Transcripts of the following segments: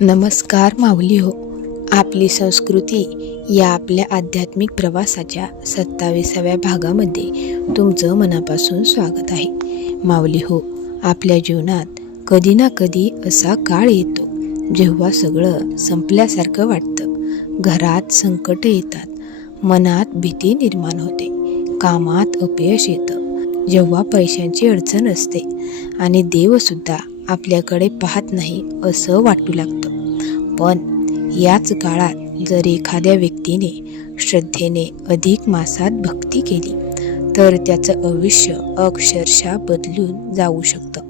नमस्कार माऊली हो. आपली संस्कृती या आपल्या आध्यात्मिक प्रवासाच्या 27व्या भागामध्ये तुमचं मनापासून स्वागत आहे. माऊली हो, आपल्या जीवनात कधी ना कधी असा काळ येतो जेव्हा सगळं संपल्यासारखं वाटतं. घरात संकट येतात, मनात भीती निर्माण होते, कामात अपयश येतं, जेव्हा पैशांची अडचण असते आणि देवसुद्धा आपल्याकडे पाहत नाही असं वाटू लागतं. पण याच काळात जर एखाद्या व्यक्तीने श्रद्धेने अधिक मासात भक्ती केली तर त्याचं आयुष्य अक्षरशः बदलून जाऊ शकतं.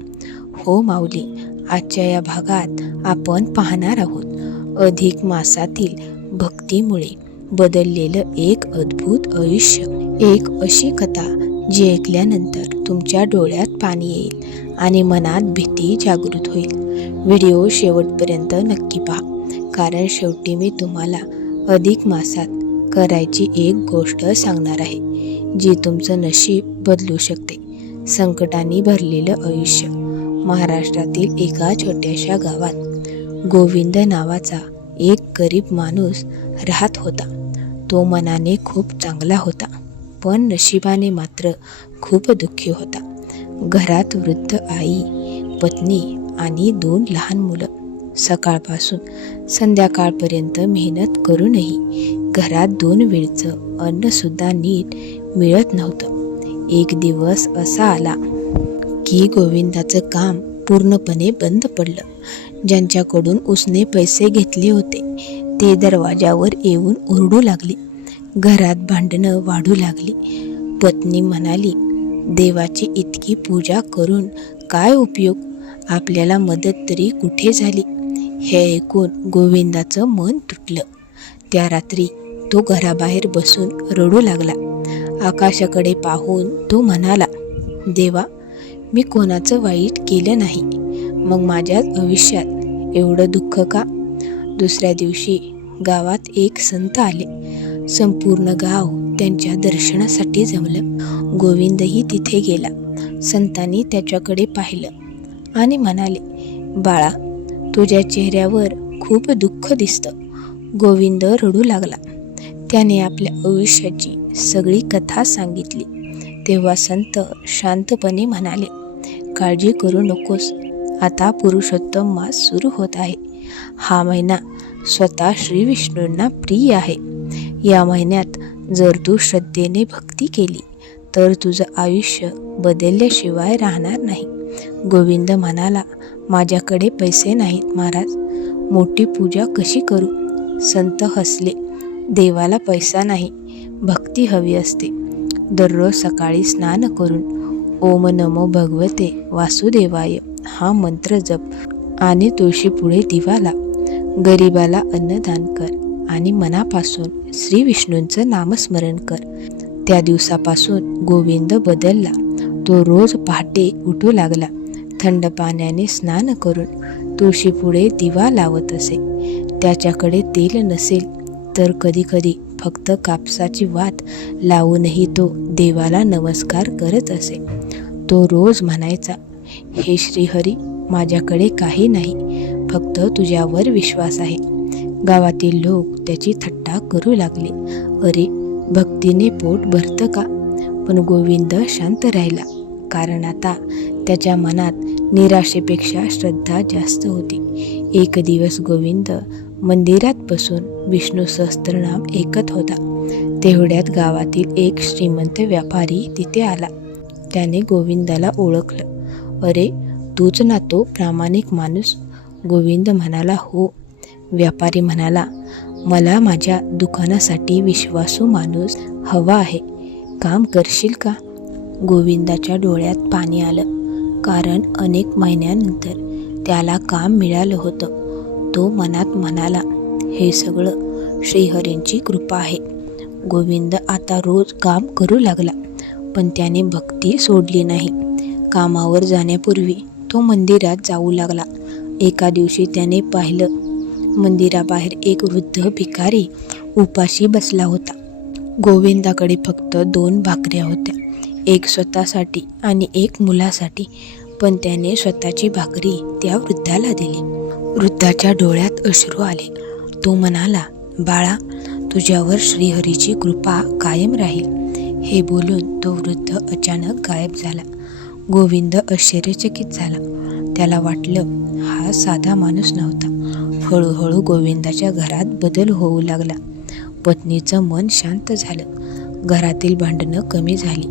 हो माऊली, आजच्या या भागात आपण पाहणार आहोत अधिक मासातील भक्तीमुळे बदललेलं एक अद्भुत आयुष्य. एक अशी कथा जी ऐकल्यानंतर तुमच्या डोळ्यात पाणी येईल आणि मनात भीती जागृत होईल. व्हिडिओ शेवटपर्यंत नक्की पहा, कारण शेवटी मी तुम्हाला अधिक मासात करायची एक गोष्ट सांगणार आहे जी तुमचं नशीब बदलू शकते. संकटांनी भरलेलं आयुष्य. महाराष्ट्रातील एका छोट्याशा गावात गोविंद नावाचा एक गरीब माणूस राहत होता. तो मनाने खूप चांगला होता, पण नशिबाने मात्र खूप दुःखी होता. घरात वृद्ध आई, पत्नी आणि 2 लहान मुलं. सकाळपासून संध्याकाळपर्यंत मेहनत करूनही घरात 2 वेळचं अन्नसुद्धा नीट मिळत नव्हतं. एक दिवस असा आला की गोविंदाचं काम पूर्णपणे बंद पडलं. ज्यांच्याकडून उसने पैसे घेतले होते ते दरवाजावर येऊन ओरडू लागले. घरात भांडणं वाढू लागली. पत्नी म्हणाली, देवाची इतकी पूजा करून काय उपयोग, आपल्याला मदत तरी कुठे झाली. हे ऐकून गोविंदाचं मन तुटलं. त्या रात्री तो घराबाहेर बसून रडू लागला. आकाशाकडे पाहून तो म्हणाला, देवा, मी कोणाचं वाईट केलं नाही, मग माझ्या आयुष्यात एवढं दुःख का. दुसऱ्या दिवशी गावात एक संत आले. संपूर्ण गाव त्यांच्या दर्शनासाठी जमलं. गोविंदही तिथे गेला. संतांनी त्याच्याकडे पाहिलं आणि म्हणाले, बाळा, तुझ्या चेहऱ्यावर खूप दुःख दिसतं. गोविंद रडू लागला. त्याने आपल्या आयुष्याची सगळी कथा सांगितली. तेव्हा संत शांतपणे म्हणाले, काळजी करू नकोस, आता पुरुषोत्तम मास सुरू होत आहे. हा महिना स्वतः श्री विष्णूंना प्रिय आहे. या महिन्यात जर तू श्रद्धेने भक्ती केली तर तुझं आयुष्य बदलल्याशिवाय राहणार नाही. गोविंद म्हणाला, माझ्याकडे पैसे नाहीत महाराज, मोठी पूजा कशी करू. संत हसले, देवाला पैसा नाही, भक्ती हवी असते. दररोज सकाळी स्नान करून ओम नमो भगवते वासुदेवाय हा मंत्र जप आणि तुळशीपुढे दिवा लाव. गरिबाला अन्नदान कर आणि मनापासून श्री विष्णूंचं नामस्मरण कर. त्या दिवसापासून गोविंद बदलला. तो रोज पहाटे उठू लागला. थंड पाण्याने स्नान करून तुळशीपुढे दिवा लावत असे. त्याच्याकडे तेल नसेल तर कधीकधी फक्त कापसाची वात लावूनही तो देवाला नमस्कार करत असे. तो रोज म्हणायचा, हे श्रीहरी, माझ्याकडे काही नाही, फक्त तुझ्यावर विश्वास आहे. गावातील लोक त्याची थट्टा करू लागले. अरे, भक्तीने पोट भरतं का. पण गोविंद शांत राहिला, कारण आता त्याच्या मनात निराशेपेक्षा श्रद्धा जास्त होती. एक दिवस गोविंद मंदिरात बसून विष्णू सहस्त्रनाम ऐकत होता. तेवढ्यात गावातील एक श्रीमंत व्यापारी तिथे आला. त्याने गोविंदाला ओळखलं. अरे, तूच ना तो प्रामाणिक माणूस. गोविंद म्हणाला, हो. व्यापारी म्हणाला, मला माझ्या दुकानासाठी विश्वासू माणूस हवा आहे, काम करशील का. गोविंदाच्या डोळ्यात पाणी आलं, कारण अनेक महिन्यानंतर त्याला काम मिळालं होतं. तो मनात म्हणाला, हे सगळं श्रीहरींची कृपा आहे. गोविंद आता रोज काम करू लागला, पण त्याने भक्ती सोडली नाही. कामावर जाण्यापूर्वी तो मंदिरात जाऊ लागला. एका दिवशी त्याने पाहिलं, मंदिराबाहेर एक वृद्ध भिकारी उपाशी बसला होता. गोविंदाकडे फक्त 2 भाकऱ्या होत्या, एक स्वतःसाठी आणि एक मुलासाठी. पण त्याने स्वतःची भाकरी त्या वृद्धाला दिली. वृद्धाच्या डोळ्यात अश्रू आले. तो म्हणाला, बाळा, तुझ्यावर श्रीहरीची कृपा कायम राहील. हे बोलून तो वृद्ध अचानक गायब झाला. गोविंद आश्चर्यचकित झाला. त्याला वाटलं हा साधा माणूस नव्हता. हळूहळू गोविंदाच्या घरात बदल होऊ लागला. पत्नीचं मन शांत झालं. घरातील भांडणं कमी झाली.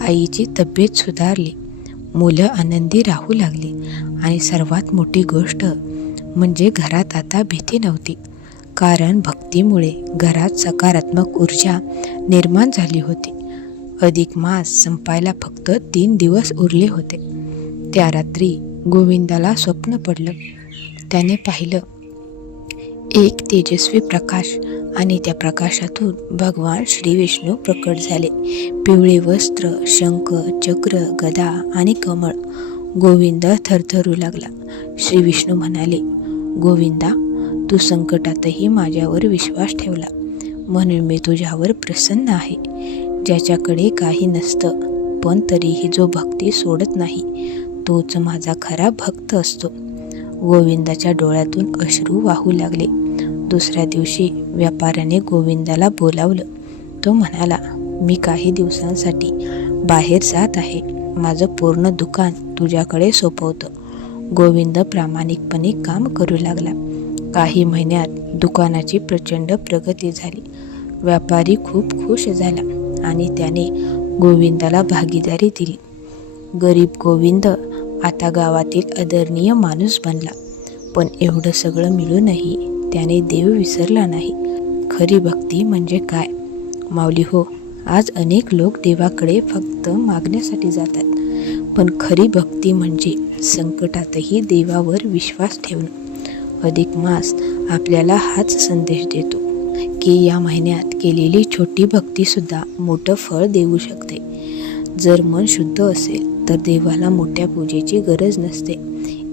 आईची तब्येत सुधारली. मुलं आनंदी राहू लागली. आणि सर्वात मोठी गोष्ट म्हणजे घरात आता भीती नव्हती. कारण भक्तीमुळे घरात सकारात्मक ऊर्जा निर्माण झाली होती. अधिक मास संपायला फक्त 3 दिवस उरले होते. त्या रात्री गोविंदाला स्वप्न पडलं. त्याने पाहिलं एक तेजस्वी प्रकाश आणि त्या प्रकाशातून भगवान श्री विष्णू प्रकट झाले. पिवळे वस्त्र, शंख, चक्र, गदा आणि कमळ. गोविंद थरथरू लागला. श्री विष्णू म्हणाले, गोविंदा, तू संकटातही माझ्यावर विश्वास ठेवला म्हणून मी तुझ्यावर प्रसन्न आहे. ज्याच्याकडे काही नसतं पण तरीही जो भक्ती सोडत नाही तोच माझा खरा भक्त असतो. गोविंदाच्या डोळ्यातून अश्रू वाहू लागले. दुसऱ्या दिवशी व्यापाऱ्याने गोविंदाला बोलावलं. तो म्हणाला, मी काही दिवसांसाठी बाहेर जात आहे. माझं पूर्ण दुकान तुझ्याकडे सोपवतो. गोविंद प्रामाणिकपणे काम करू लागला. काही महिन्यात दुकानाची प्रचंड प्रगती झाली. व्यापारी खूप खुश झाला आणि त्याने गोविंदाला भागीदारी दिली. गरीब गोविंद आता गावातील आदरणीय माणूस बनला. पण एवढं सगळं मिळूनही त्याने देव विसरला नाही. खरी भक्ती म्हणजे काय? माऊली हो, आज अनेक लोक देवाकडे फक्त मागण्यासाठी जातात. पण खरी भक्ती म्हणजे संकटातही देवावर विश्वास ठेवणं. अधिक मास आपल्याला हाच संदेश देतो की या महिन्यात केलेली छोटी भक्तीसुद्धा मोठं फळ देऊ शकते. जर मन शुद्ध असेल तर देवाला मोठ्या पूजेची गरज नसते.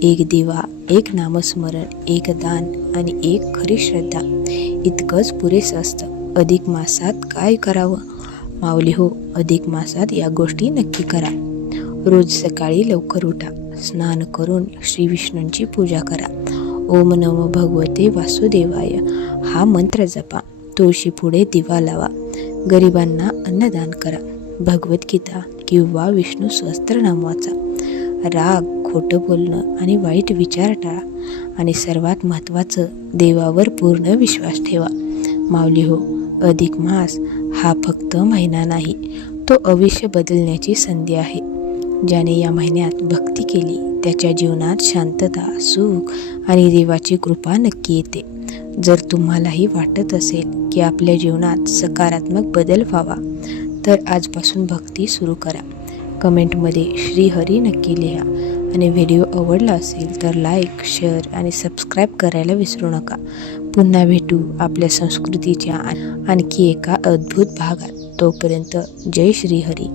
एक दिवा, एक नामस्मरण, एक दान आणि एक खरी श्रद्धा इतकंच पुरेसं असतं. अधिक मासात काय करावं? माऊली हो, अधिक मासात या गोष्टी नक्की करा. रोज सकाळी लवकर उठा. स्नान करून श्री विष्णूंची पूजा करा. ओम नमो भगवते वासुदेवाय हा मंत्र जपा. तुळशी पुढे दिवा लावा. गरिबांना अन्नदान करा. भगवद्गीता किंवा विष्णू सहस्त्रनाम वाचा. राग, खोटं बोलणं आणि वाईट विचार टाळा. आणि सर्वात महत्त्वाचं, देवावर पूर्ण विश्वास ठेवा. माऊली हो, अधिक मास हा फक्त महिना नाही, तो आयुष्य बदलण्याची संधी आहे. ज्याने या महिन्यात भक्ती केली त्याच्या जीवनात शांतता, सुख आणि देवाची कृपा नक्की येते. जर तुम्हालाही वाटत असेल की आपल्या जीवनात सकारात्मक बदल व्हावा तर आजपासून भक्ती सुरू करा. कमेंटमध्ये श्री हरी नक्की लिहा. आणि व्हिडिओ आवडला असेल तर लाईक, शेअर आणि सबस्क्राईब करायला विसरू नका. पुन्हा भेटू आपल्या संस्कृतीच्या आणखी एका अद्भुत भागात. तोपर्यंत जय श्री हरी.